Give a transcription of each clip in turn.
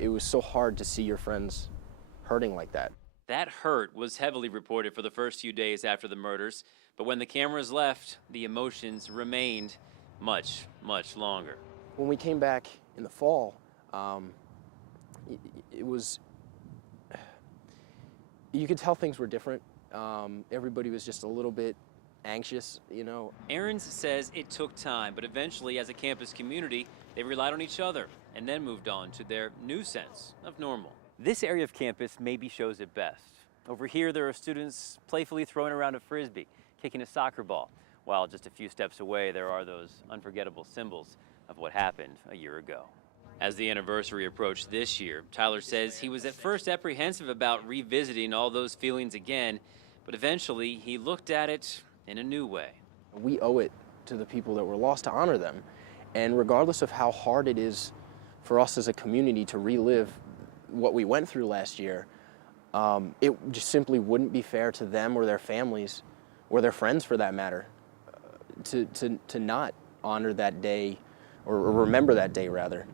it was so hard to see your friends hurting like that. That hurt was heavily reported for the first few days after the murders, but when the cameras left, the emotions remained much, much longer. When we came back in the fall, it was, you could tell things were different. Everybody was just a little bit anxious, you know. Aarons says it took time, but eventually, as a campus community, they relied on each other and then moved on to their new sense of normal. This area of campus maybe shows it best. Over here, there are students playfully throwing around a frisbee, kicking a soccer ball, while just a few steps away, there are those unforgettable symbols of what happened a year ago. As the anniversary approached this year, Tyler says he was at first apprehensive about revisiting all those feelings again, but eventually he looked at it in a new way. We owe it to the people that were lost to honor them. And regardless of how hard it is for us as a community to relive what we went through last year, it just simply wouldn't be fair to them or their families, or their friends for that matter, to not honor that day, or remember that day rather,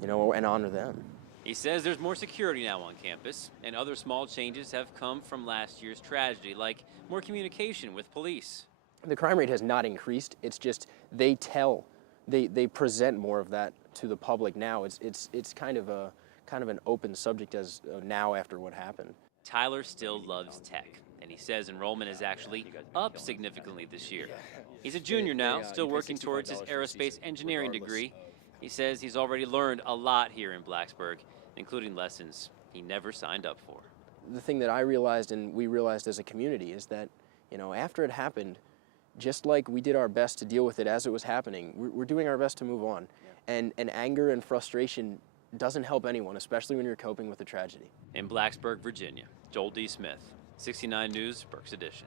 you know, and honor them. He says there's more security now on campus, and other small changes have come from last year's tragedy, like more communication with police. The crime rate has not increased. It's just they present more of that to the public now. It's kind of an open subject as now after what happened. Tyler still loves tech, and he says enrollment is actually up significantly this year. He's a junior now, still working towards his aerospace engineering degree. He says he's already learned a lot here in Blacksburg, including lessons he never signed up for. The thing that I realized and we realized as a community is that, you know, after it happened, just like we did our best to deal with it as it was happening, we're doing our best to move on. And anger and frustration doesn't help anyone, especially when you're coping with a tragedy. In Blacksburg, Virginia, Joel D. Smith, 69 News, Berks Edition.